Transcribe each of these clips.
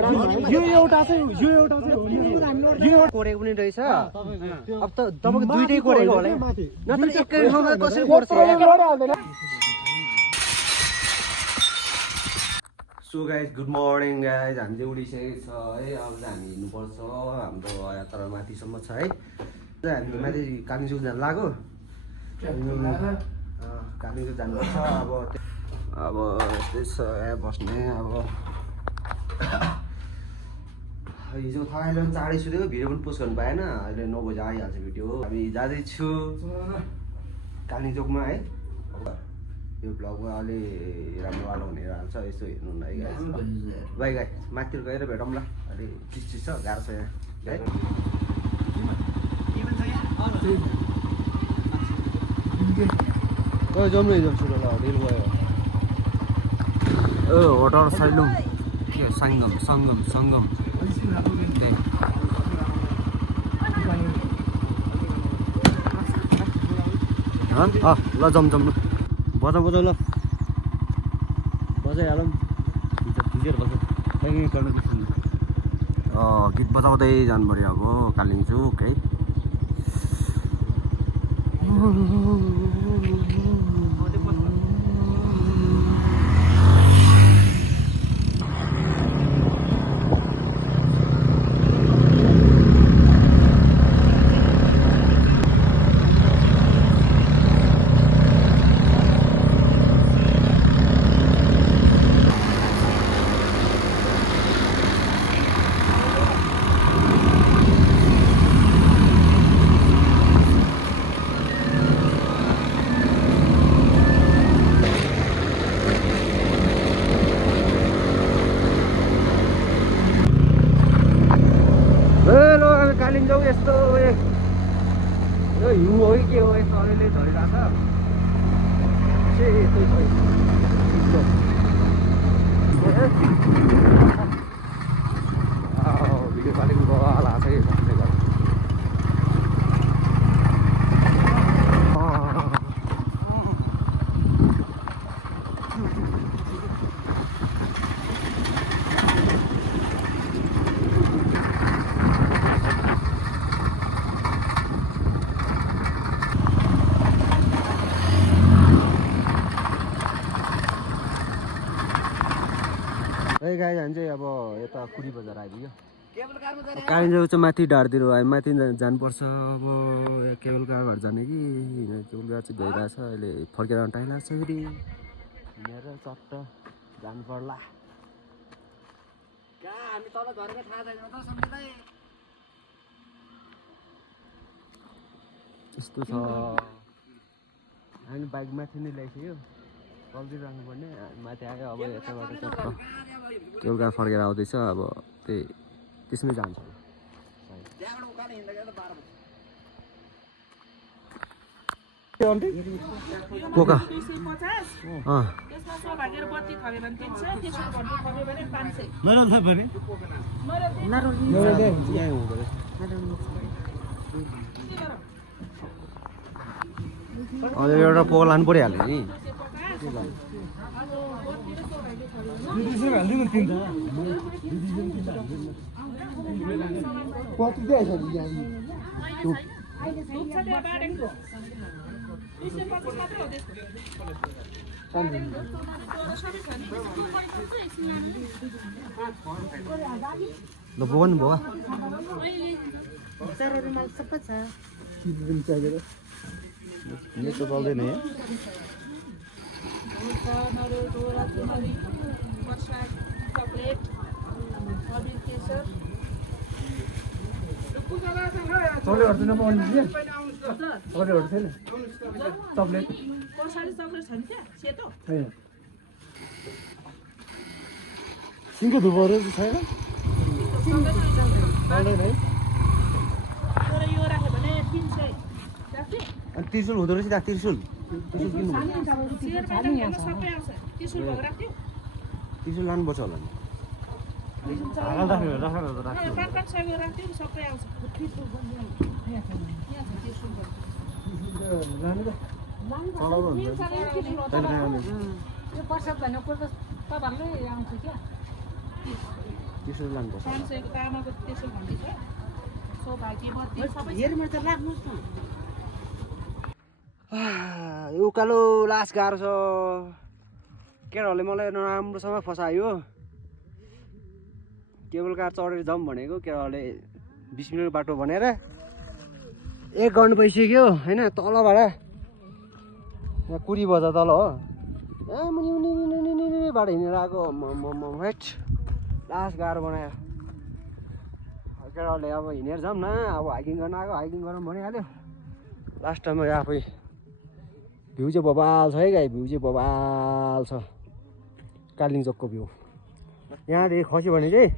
यो एउटा चाहिँ हो नि यो कोरेको पनि रहेछ अब त तपाईको दुईटै कोरेको होला नत्र एकै ठाउँमा कसरी कोर्छ so guys good morning guys हामी चाहिँ उडिसकेको छ है अब चाहिँ हामी हिँड्नुपर्छ हाम्रो यात्रा माथिसम्म छ है हामी माथि कालिम्पोङ जानु लाग्यो कालिम्पोङ जानुपर्छ अब यस्तै छ यहाँ बस्ने अब हिजो थाहा चाँडै सुत्यो भिडियो पनि पोस्ट गर्नु पाएन अहिले 9 बजी आइहाल्छ भिडियो हामी जाँदैछु कालिम्पोङमा है यो ब्लगमा अलि राम्रो वाला हुने हाल्छ यसो हेर्नु न है बाई गाई माथि गएर भेटौँला अलि चिज छ गाह्रो छ यहाँ जम्नु जान्छु ल ढिल भयो होटल सैलुङ के सङ्गम ल जम ल बजाउ ल बजाइहालौँ गीत बजाउँदै जानु पऱ्यो अब कालिम्पोङ है कालिम्पोङ यस्तो यो हिउँ हो कि के हो यस्तो अलिअलि झरिरहेको छ भिडियो कालिम्पोङको हाल छ कि भन्दै गर्दा गाई जान्छ अब यता कुडी बजार आइपुग्यो कालिम्पोङ चाहिँ माथि ढाडतिर हामी माथि जानुपर्छ अब केबल कार घर जाने कि केबल कार चाहिँ गइरहेछ अहिले फर्केर टाइम लाग्छ फेरि हिँडेर चट्ट जानु पर्ला त्यस्तो छ हामी बाइक माथि नै ल्याइसक्यो चल्दै राख्नुपर्ने माथि आयो अब यताबाट चट्ट केबल कार फर्केर आउँदैछ अब त्यही त्यसमै जान्छ पोका एउटा पोका लानु परिहाल्यो नि ल बोन भो नेट चल्दैन यहाँ सिङ्गो धुपहरू छैन त्रिशुल हुँदो रहेछ त्यहाँ त्रिशुल किन्नु त्रिशुल लानुपर्छ होला नि त्यसो लानुपर्छ यो उकालो लास गाह्रो छ केटाहरूले मलाई नराम्रोसँग फसायो केबल कार चढेर जाउँ भनेको केटाहरूले 20 मिनट बाटो भनेर 1 गर्नु भइसक्यो होइन तलबाट यहाँ कुरी बजार तल हो मुनि बाटो हिँडेर आएको हेट लास गाह्रो बनायो केटाहरूले अब हिँडेर जाउँ न अब हाइकिङ गर्न आएको हाइकिङ गरौँ भनिहाल्यो लास्ट टाइममा आफै भ्यू चाहिँ बबाल छ है गाई भ्यू चाहिँ बबाल छ कालिङ चोकको भ्यू यहाँदेखि खस्यो भने चाहिँ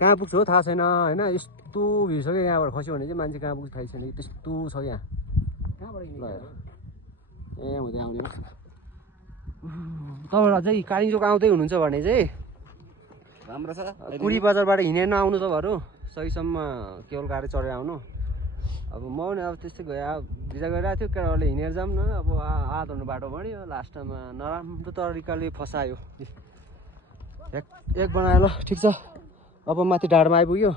कहाँ पुग्छ हो थाहा छैन होइन यस्तो भ्यू छ क्या यहाँबाट खस्यो भने चाहिँ मान्छे कहाँ पुग्छ थाहा छैन त्यस्तो छ यहाँ ल ए हुँदै आउने तपाईँहरू अझै कालिङ चोक आउँदै हुनुहुन्छ भने चाहिँ राम्रो छ कुरी बजारबाट हिँडेर नआउनु तपाईँहरू सहीसम्म केवल गाडी चढेर आउनु अब म पनि अब त्यस्तै गयो भिजा गइरहेको थियो केटाहरूले हिँडेर जाऊँ न अब आधा हुनु बाटो बढ्यो लास्टमा नराम्रो तरिकाले फसायो एक बनायो ल ठिक छ अब माथि ढाडमा आइपुग्यो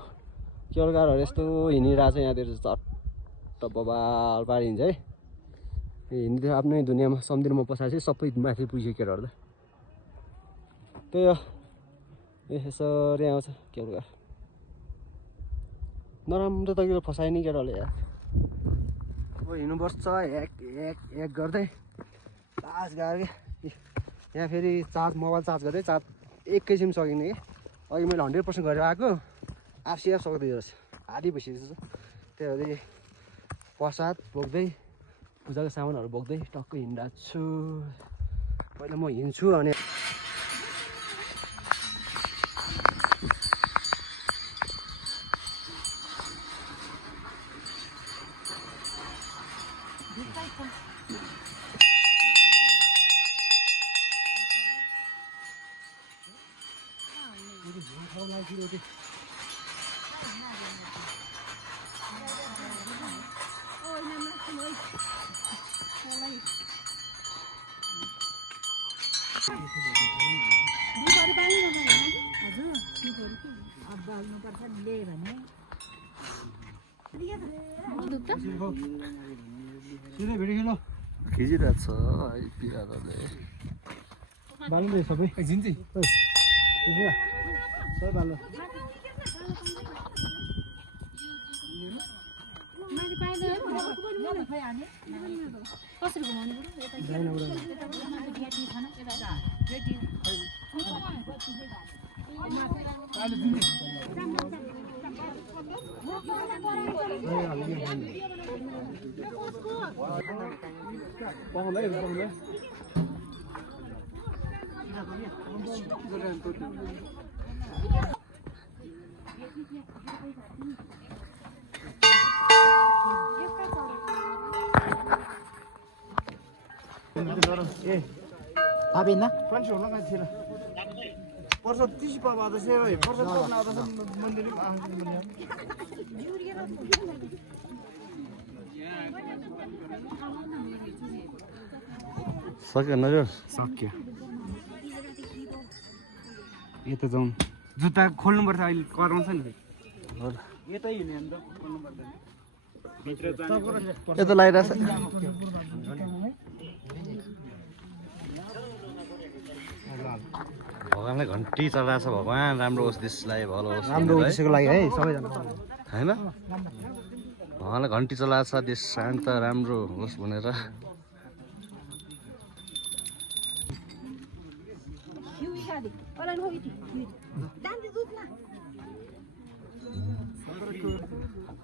केवल गाडीहरू यस्तो हिँडिरहेको छ यहाँतिर चट्ट बबाल पारि हिँड्छ है हिँड्दै आफ्नै दुनियाँमा समुद्रमा पसाएपछि सबै माथि पुग्यो केटाहरू त त्यही हो यसरी आउँछ केवल गाडी नराम्रो तरिकाले फसायो नि केटाहरूले यार अब हिँड्नुपर्छ एक गर्दै लास गाह्रो के यहाँ फेरि मोबाइल चार्ज गर्दै चार्ज एकैछिन सकिने कि अघि मैले 100% गरेर आएको आफै सक्दैछ आधी भइसकेको छ त्यही भएर प्रसाद बोक्दै पूजाको सामानहरू बोक्दै टक्कै हिँडिरहेको छु पहिला म हिँड्छु अनि खिचिरहेको छ पिराले बाल्नु सबै झिन्छ सबै बाल्नु Abina? Pancho, lang at sila. Porsa tisi pa ba siya eh? Porsa pa na sa mandilim ah mandilim. सक्यो नजर सक्यो यता जाउँ जुत्ता खोल्नुपर्छ अहिले कराउँछ नि यतै हिँड्ने अन्त खोल्नुपर्छ यता लागिरहेछ भगवान्लाई घन्टी चलाएको छ भगवान् राम्रो होस् देशलाई भलो होस् राम्रो उद्देश्यको लागि है सबैजना होइन भगवान्लाई घन्टी चलाएको छ देश शान्त राम्रो होस् भनेर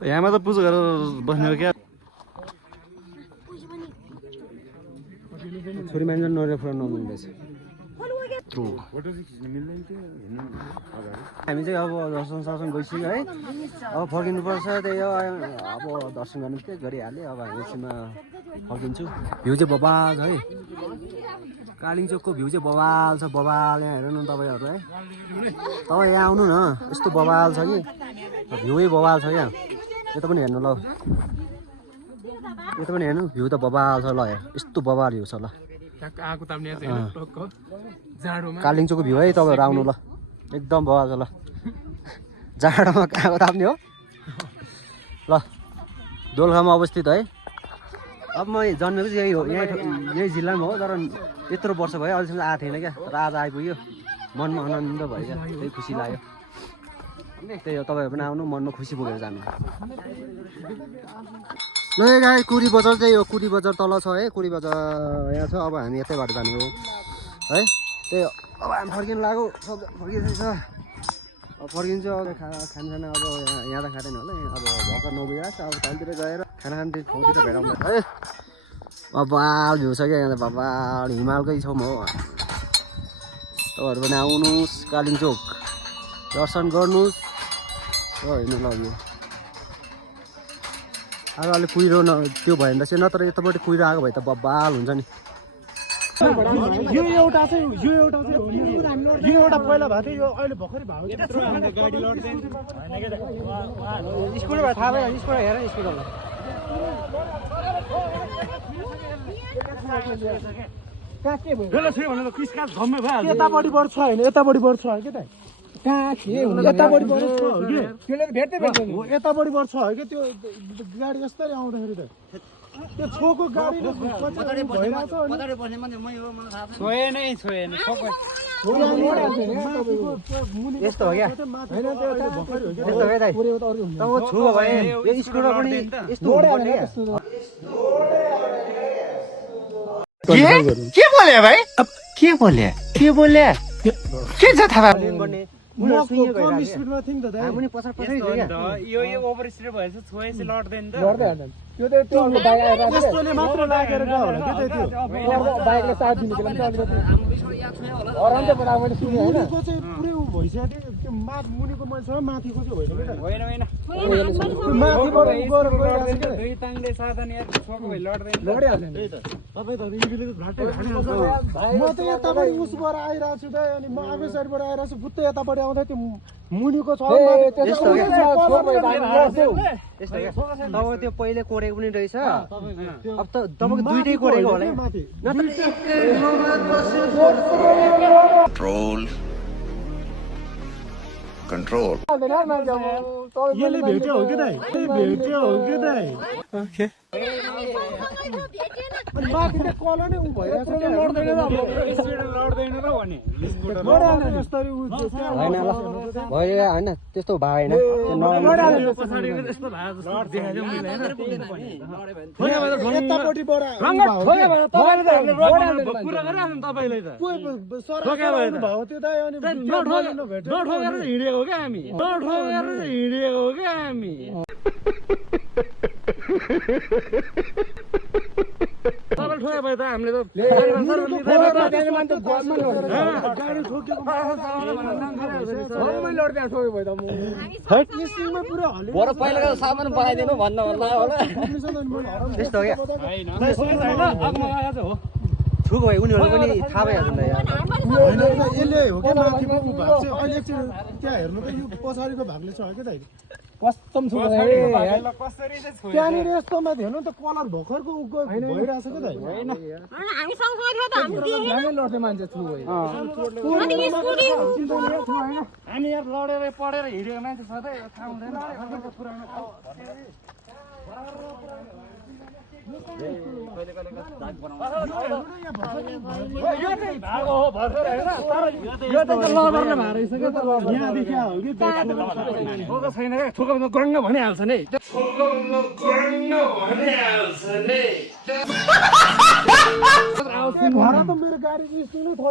यहाँमा त पूजा गरेर बस्ने हो क्या छोरी मान्छे नरेर पुरा नहुनु रहेछ हामी चाहिँ अब दर्शन सर्शन गइसक्यो है अब फर्किनुपर्छ त्यही हो अब दर्शन गर्नु चाहिँ गरिहालेँ अब हामी एकछिनमा फर्किन्छु भ्यू चाहिँ बबाल छ है कालिङ चोकको भ्यू चाहिँ बबाल छ बबाल यहाँ हेर्नु न तपाईँहरू है तपाईँ यहाँ आउनु न यस्तो बबाल छ कि भ्यूै बबाल छ क्या यता पनि हेर्नु ल यता पनि हेर्नु भ्यू त बबाल छ ल हेर यस्तो बबाल भ्यू छ ल कालिङ चोकको भ्यू है तपाईँहरू आउनु ल एकदम बबाल छ ल जाडोमा कहाँको ताप्ने हो ल दोलखामा अवस्थित है अब म जन्मेको चाहिँ यही हो यही जिल्लामा हो तर यत्रो वर्ष भयो अहिलेसम्म आएको थिएन क्या तर आज आइपुग्यो मनमा आनन्द भयो क्या त्यही खुसी लाग्यो त्यही हो तपाईँहरू पनि आउनु मनमा खुसी बोकेर जानु ल गाई कुरी बजार चाहिँ यो कुरी बजार तल छ है कुरी बजार यहाँ छ अब हामी यतैबाट जाने हो है त्यही अब हामी फर्किनु लाग्यो फर्किँदैछ अब फर्किन्छ अब खानसाना अब यहाँ त खाँदैन होला अब भर्खर 9 बजी अब टाइमतिर गएर खाना खाने ठाउँतिर भेटाउँदा है बबाल भ्यू छ क्या यहाँ त बबाल हिमालकै छेउमा हो तपाईँहरू पनि आउनुहोस् कालिम्पोङ दर्शन गर्नुहोस् हो हेर्नु लग्यो अब अलिक कुहिरो त्यो भयो भने चाहिँ नत्र यतापट्टि कुहिरो आएको भए त बबाल हुन्छ नि यो एउटा पहिला भएको थियो यो अहिले भर्खरै भएको गाडी लड्दैन स्कुलबाट थाहा भयो स्कुलबाट हेर स्कुलबाट यतापट्टि बढ्छ होइन यतापट्टि बढ्छ हो कि यतापट्टि बढ्छ हो कि त्यो गाडी यस्तरी आउँदाखेरि त त्यो छोको गाडी यस्तो हो क्या छुको भए यो स्कुलमा पनि यस्तो के बोले भाइ के बोले के छ थाहा कम स्पिडमा थियो नि त यो ओभर स्पिड भएछ छोएपछि लड्दैन त यस्तोले मात्र लागेर गयो होला के त्यो बाइकले साथ दिनुको लागि मुनिको चाहिँ पुरै उ भइसक्यो त्यो मुनिको मान्छे माथिको चाहिँ होइन माथिबाट गएर गइरहेको छ दुई ताङले साधन यार छोको भइ लड्दैन तपाईँ त इभिले घाटै म त यताबाट उसबाट आइरहेको छु त अनि म आफै साइडबाट आइरहेको छु बुत्तै यताबाट आउँदा त्यो मुनिको छ अब त्यो पहिले कोरेको पनि रहेछ अब त तपाईँको दुइटै कोरेको होला Control. यसले भेट्यो हो कि दाइ भेट्यो हो कि दाइ माथि त कलर नै उ भइरहेको छ लड्दैन र भने भयो होइन त्यस्तो भएन हिँडेको क्या हामी हिँडेको क्या हामी तपाईले ठोके भए त हामीले पहिलाको सामान बनाइदिनु भन्नु होला त्यस्तो हो क्या ठुलो भयो उनीहरूलाई पनि थाहा भइहाल्छ नि यसले हो क्या माथिको भाग चाहिँ अहिले एकछिन त्यहाँ हेर्नु त यो पछाडिको भागले छ क्या दाइ कस्तम छु त्यहाँनिर यस्तोमा हेर्नु त कलर भर्खरको भइरहेछ क्या दाइ लड्थ्यो मान्छे छु हामी यार लडेर पढेर हिँडेको मान्छे सधैँ थाहा हुँदैन गङ्ग भनिहाल्छ नि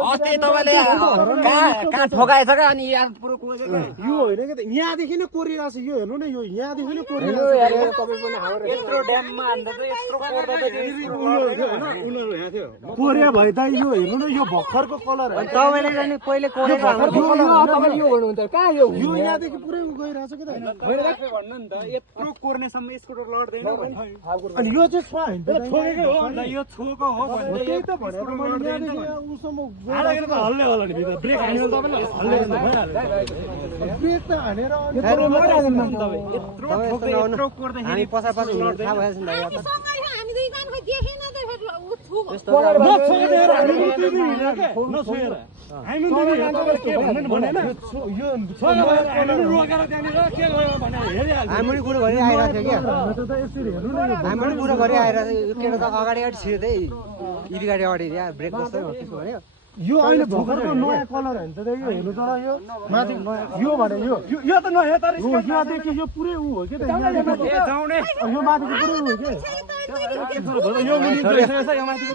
अस्ति तपाईँले कहाँ ठोकाएछ क्या अनि यो होइन कि यहाँदेखि नै कोरिरहेको छ यो हेर्नु न यो यहाँदेखि नै कोरिरहेको कोरिया भए त यो हेर्नु न यो भर्खरको कलर तपाईँले पहिले कोरेको यो यहाँदेखि पुरै गइरहेछ कि भन्नु नि त यत्रो कोर्नेसम्म स्कुटर लड्दैन अनि यो चाहिँ छ होइन यो छोको हो त्यही त भनेर मैले यहाँदेखि उसम्म हल्ले होला नि ब्रेक हान्यो तपाईँले हल्ले ब्रेक त हानेर यत्रो कोर्दाखेरि हामी पछाडि थाहा भएछ नि हामी दुई मान्छेले के भन्नु भनेन यो हामी रोकेर त्यहाँनिर के गयो भने हेरिहाल्छ हामी पनि कुरो गरी आइरहेको थियो क्या त यसरी हेर्नु न यो हामी पनि कुरो गरी आइरहेको थियो यो केटा त अगाडि छिर्यो त्यही यदि गाडी अगाडि ब्रेक बस्दै त्यसो भन्यो यो अहिले भर्खरको नयाँ कलर हुन्छ त यो हेर्नु त यो माथि यो भने यो यो त नयाँ तर यो यहाँदेखि यो पुरै ऊ हो कि त जाउने यो माथिको पुरै ऊ हो कि यो मुनि रहेछ यो माथिको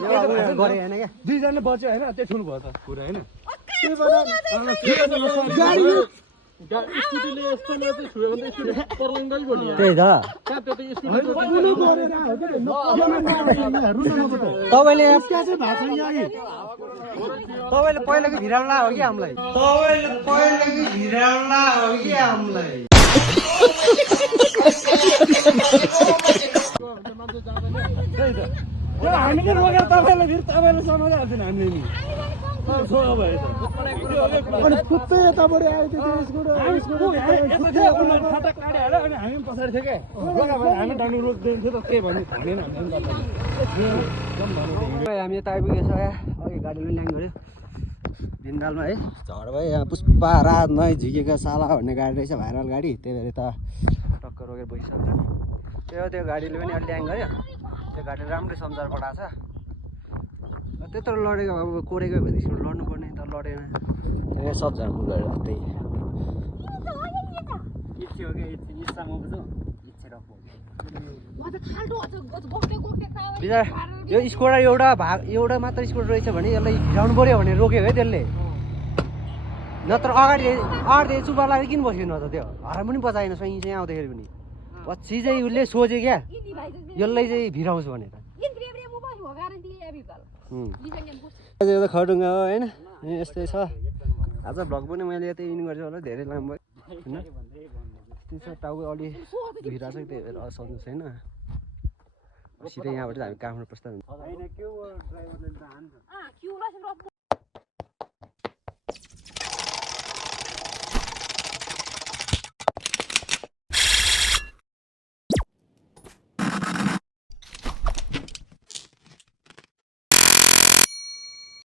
गरे होइन क्या दुईजना बच्यो होइन त्यो ठुलो भयो त कुरा होइन स्कुटीले यस्तो चाहिँ छुयो भने त स्कुटी पर्लङ्गै बढी त्यही त कहाँ त्यो त स्कुटी कुनै गरेर हो कि हेर्नु न अब त तपाईँले क्या चाहिँ भएको छ यहाँ तपाईँले पहिलाको भिराउला हो कि हामीलाई तपाईँले पहिलाको भिराउला हो कि हामीलाई त्यही त त्यो हामीले रोकेर तपाईँलाई फेरि तपाईँलाई समाइहाल्छ नि हामीले नि छोरा भयो अनि फुत्तै यताबाट आयो त्यो खाता काट्यो हाल्यो अनि हामी पछाडि थियो क्या हामी डाक्नु रोकिदिन्थ्यो त के भन्ने भनेन हामी यता आइपुगेछ अघि गाडीले ल्याङ गऱ्यो दिनदालमा है झड भयो यहाँ पुष्पा रात नै झिकेको साला भन्ने गाडी रहेछ भाइरल गाडी त्यही भएर त टक्क रोकेर बसिसक्छ त्यो गाडीले पनि अलि ल्याङ गऱ्यो त्यो गाडीले राम्रै सम्झाएर पठाएको छ त्यत्रो लडेको अब कोरेकै भए त्यसमा लड्नु पर्ने त लडेन त्यही सबजना गएर त्यही बिचरा यो स्कोडा एउटा मात्र स्कोडा रहेछ भने यसलाई भिराउनु पऱ्यो भने रोक्यो है त्यसले नत्र अगाडि चुपा लागेर किन बस्यो न त त्यो हराम पनि बचाएन सही चाहिँ आउँदाखेरि पनि पछि चाहिँ उसले सोच्यो क्या यसलाई चाहिँ भिराउँछु भनेर खडुङ्गा हो होइन यस्तै छ आज भ्लग पनि मैले यतै इन गर्छु होला धेरै लामो भयो होइन यस्तै छ टाउको अलि भिरा छ त्यही भएर असहज छैन सिधै यहाँबाट हामी काठमाडौँ प्रस्थान